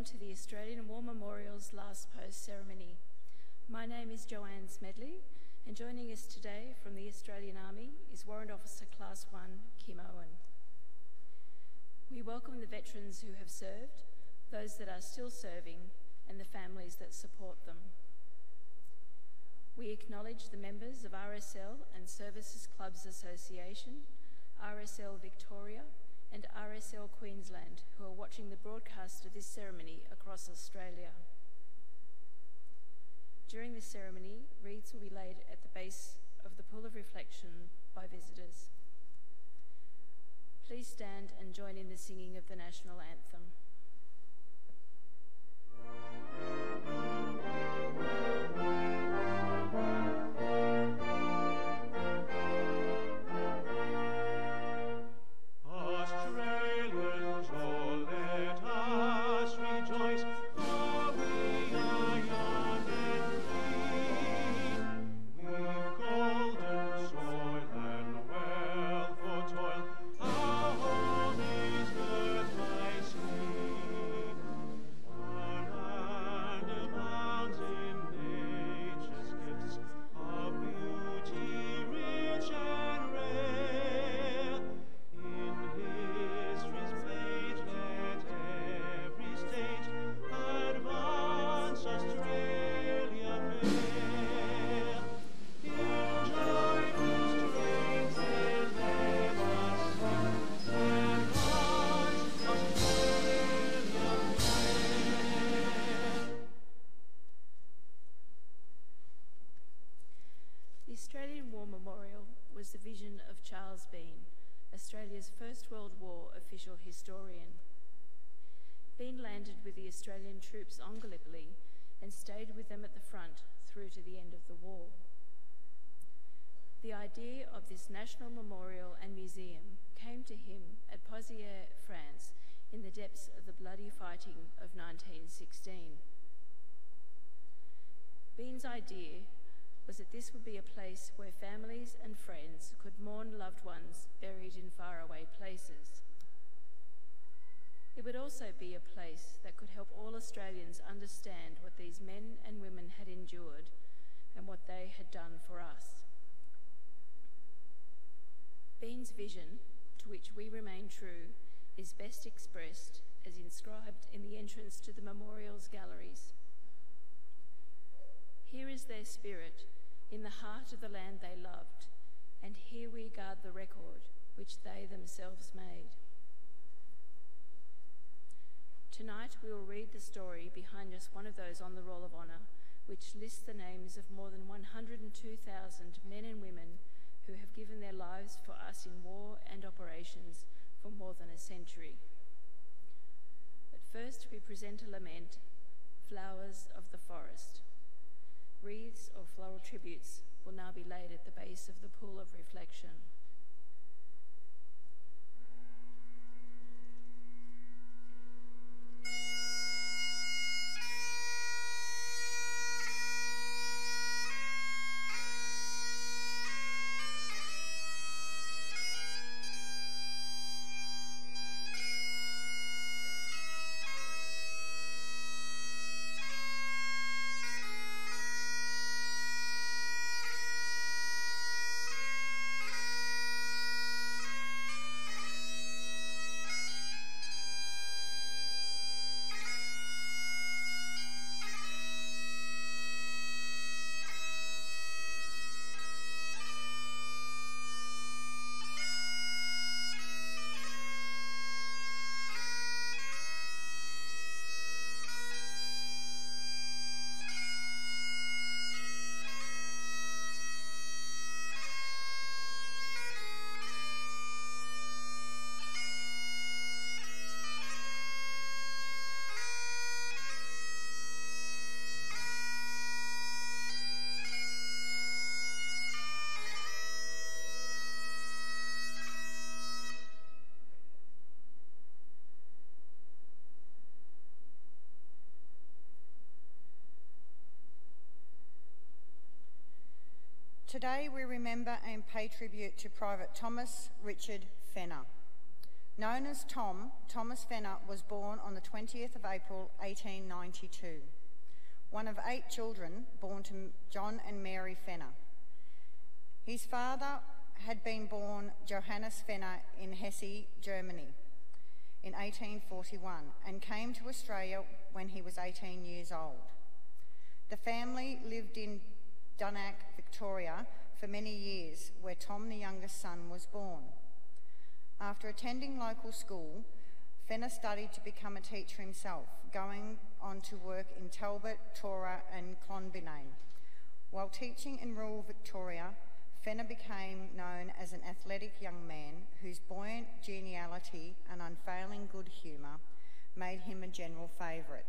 welcome to the Australian War Memorial's Last Post ceremony. My name is Joanne Smedley, and joining us today from the Australian Army is Warrant Officer Class 1, Kim Owen. We welcome the veterans who have served, those that are still serving, and the families that support them. We acknowledge the members of RSL and Services Clubs Association, RSL Victoria, and RSL Queensland, who are watching the broadcast of this ceremony across Australia. During this ceremony, wreaths will be laid at the base of the Pool of Reflection by visitors. Please stand and join in the singing of the National Anthem. Australia's First World War official historian. Bean landed with the Australian troops on Gallipoli and stayed with them at the front through to the end of the war. The idea of this national memorial and museum came to him at Pozières, France, in the depths of the bloody fighting of 1916. Bean's idea was that this would be a place where families and friends could mourn loved ones buried in faraway places. It would also be a place that could help all Australians understand what these men and women had endured and what they had done for us. Bean's vision, to which we remain true, is best expressed as inscribed in the entrance to the memorial's galleries. Here is their spirit, in the heart of the land they loved, and here we guard the record which they themselves made. Tonight we will read the story behind just one of those on the Roll of Honour, which lists the names of more than 102,000 men and women who have given their lives for us in war and operations for more than a century. But first we present a lament, Flowers of the Forest. Wreaths or floral tributes will now be laid at the base of the Pool of Reflection. Today we remember and pay tribute to Private Thomas Richard Fenner, Known as Tom, Thomas Fenner was born on the 20th of April 1892, one of 8 children born to John and Mary Fenner. His father had been born Johannes Fenner in Hesse, Germany in 1841 and came to Australia when he was 18 years old. The family lived in Dunnock, Victoria for many years, where Tom, the youngest son, was born. After attending local school, Fenner studied to become a teacher himself, going on to work in Talbot, Tora and Clonbinane. While teaching in rural Victoria, Fenner became known as an athletic young man whose buoyant geniality and unfailing good humour made him a general favourite.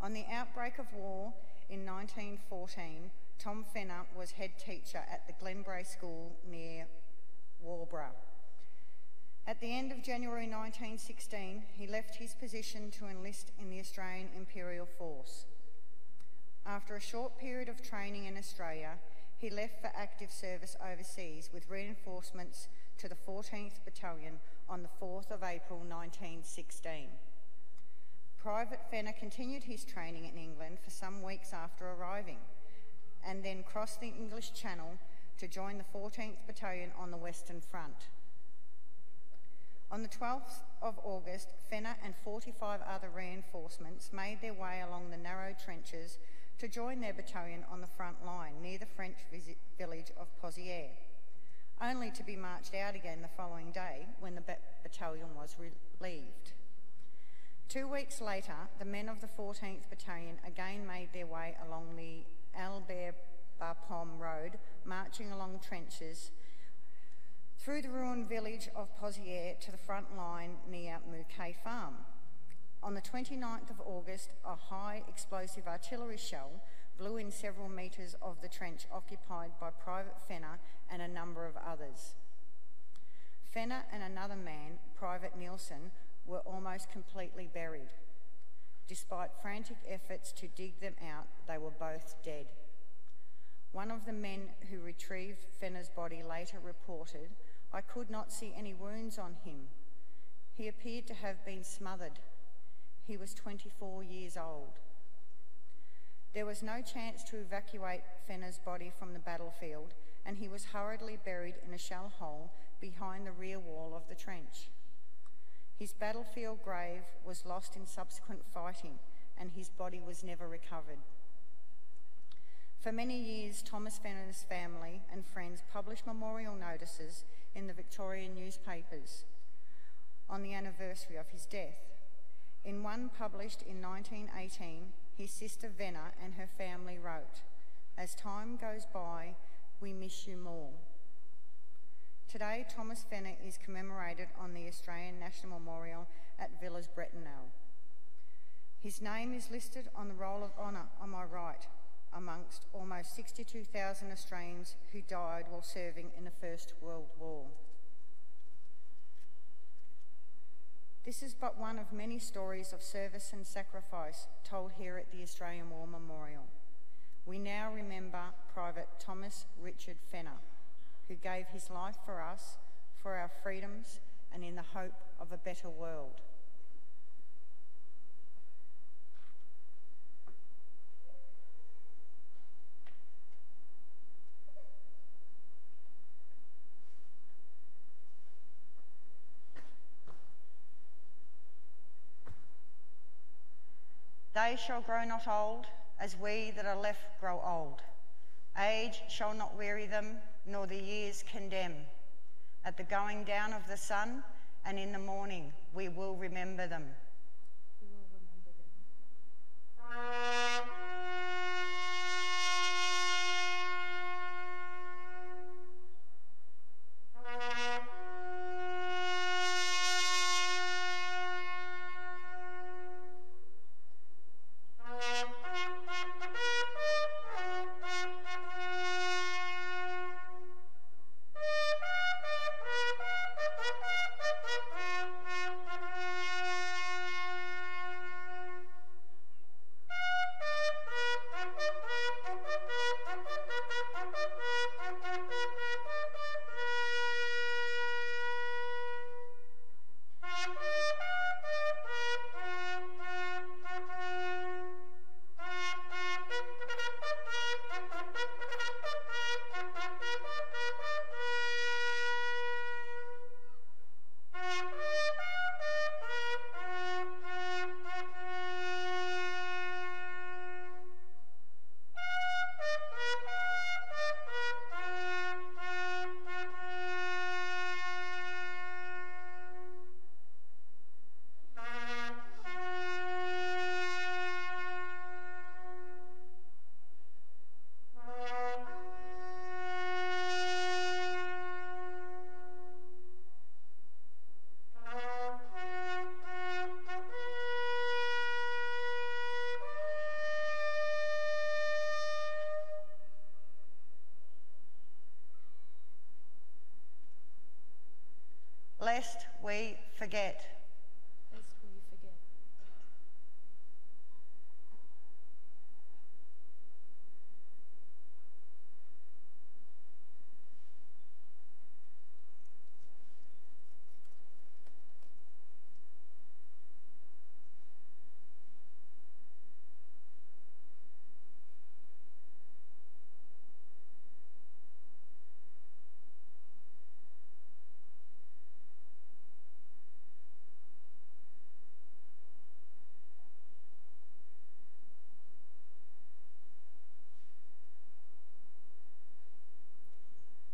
On the outbreak of war in 1914, Tom Fenner was head teacher at the Glenbrae School near Warburg. At the end of January 1916, he left his position to enlist in the Australian Imperial Force. After a short period of training in Australia, he left for active service overseas with reinforcements to the 14th Battalion on the 4th of April 1916. Private Fenner continued his training in England for some weeks after arriving, and then crossed the English Channel to join the 14th Battalion on the Western Front. On the 12th of August, Fenner and 45 other reinforcements made their way along the narrow trenches to join their battalion on the front line near the French village of Pozières, only to be marched out again the following day when the battalion was relieved. 2 weeks later, the men of the 14th Battalion again made their way along the Albert-Bapaume road, marching along trenches through the ruined village of Pozières to the front line near Mouquet Farm. On the 29th of August, a high explosive artillery shell blew in several metres of the trench occupied by Private Fenner and a number of others. Fenner and another man, Private Nielsen, were almost completely buried. Despite frantic efforts to dig them out, they were both dead. One of the men who retrieved Fenner's body later reported, "I could not see any wounds on him. He appeared to have been smothered. He was 24 years old." There was no chance to evacuate Fenner's body from the battlefield, and he was hurriedly buried in a shell hole behind the rear wall of the trench. His battlefield grave was lost in subsequent fighting, and his body was never recovered. For many years, Thomas Fenner's family and friends published memorial notices in the Victorian newspapers on the anniversary of his death. In one published in 1918, his sister Venna and her family wrote, "As time goes by, we miss you more." Today, Thomas Fenner is commemorated on the Australian National Memorial at Villas Bretonel. His name is listed on the Roll of Honour on my right, amongst almost 62,000 Australians who died while serving in the First World War. This is but one of many stories of service and sacrifice told here at the Australian War Memorial. We now remember Private Thomas Richard Fenner, who gave his life for us, for our freedoms, and in the hope of a better world. They shall grow not old, as we that are left grow old. Age shall not weary them, nor the years condemn. At the going down of the sun, and in the morning, we will remember them. We will remember them. lest we forget. Lest we forget.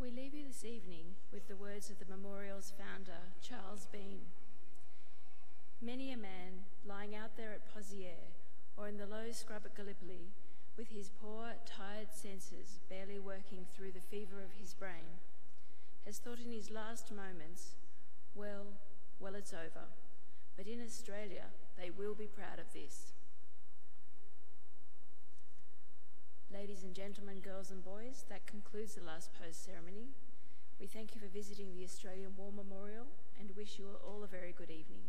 We leave you this evening with the words of the memorial's founder, Charles Bean. Many a man lying out there at Pozières or in the low scrub at Gallipoli, with his poor, tired senses barely working through the fever of his brain, has thought in his last moments, well, it's over. But in Australia, they will be proud of this. Ladies and gentlemen, girls and boys, that concludes the last post ceremony. We thank you for visiting the Australian War Memorial and wish you all a very good evening.